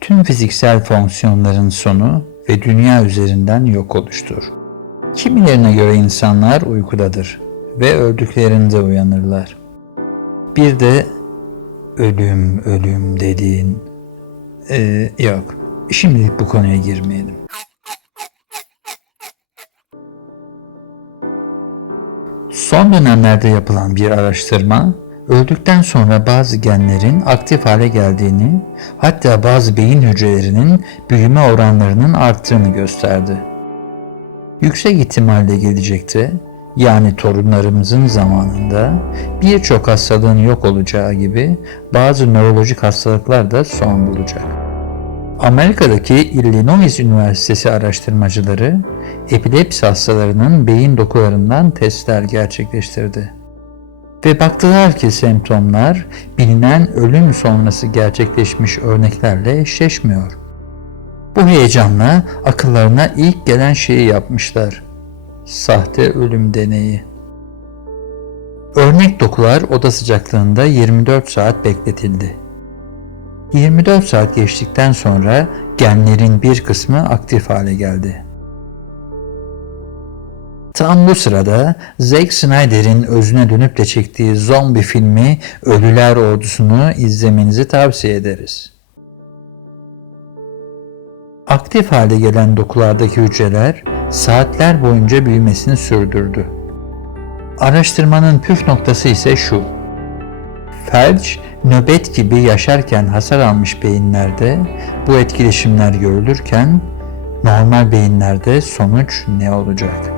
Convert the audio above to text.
Tüm fiziksel fonksiyonların sonu ve dünya üzerinden yok oluştur. Kimilerine göre insanlar uykudadır ve öldüklerinde uyanırlar. Bir de ölüm ölüm dediğin Ee, yok. Şimdilik bu konuya girmeyelim. Son dönemlerde yapılan bir araştırma, öldükten sonra bazı genlerin aktif hale geldiğini, hatta bazı beyin hücrelerinin büyüme oranlarının arttığını gösterdi. Yüksek ihtimalle gelecekte, yani torunlarımızın zamanında birçok hastalığın yok olacağı gibi bazı nörolojik hastalıklar da son bulacak. Amerika'daki Illinois Üniversitesi araştırmacıları epilepsi hastalarının beyin dokularından testler gerçekleştirdi. Ve baktılar ki semptomlar bilinen ölüm sonrası gerçekleşmiş örneklerle eşleşmiyor. Bu heyecanla akıllarına ilk gelen şeyi yapmışlar. Sahte ölüm deneyi. Örnek dokular oda sıcaklığında 24 saat bekletildi. 24 saat geçtikten sonra genlerin bir kısmı aktif hale geldi. Tam bu sırada Zack Snyder'in özüne dönüp de çektiği zombi filmi Ölüler Ordusu'nu izlemenizi tavsiye ederiz. Aktif hale gelen dokulardaki hücreler saatler boyunca büyümesini sürdürdü. Araştırmanın püf noktası ise şu. Felç, nöbet gibi yaşarken hasar almış beyinlerde bu etkileşimler görülürken normal beyinlerde sonuç ne olacak?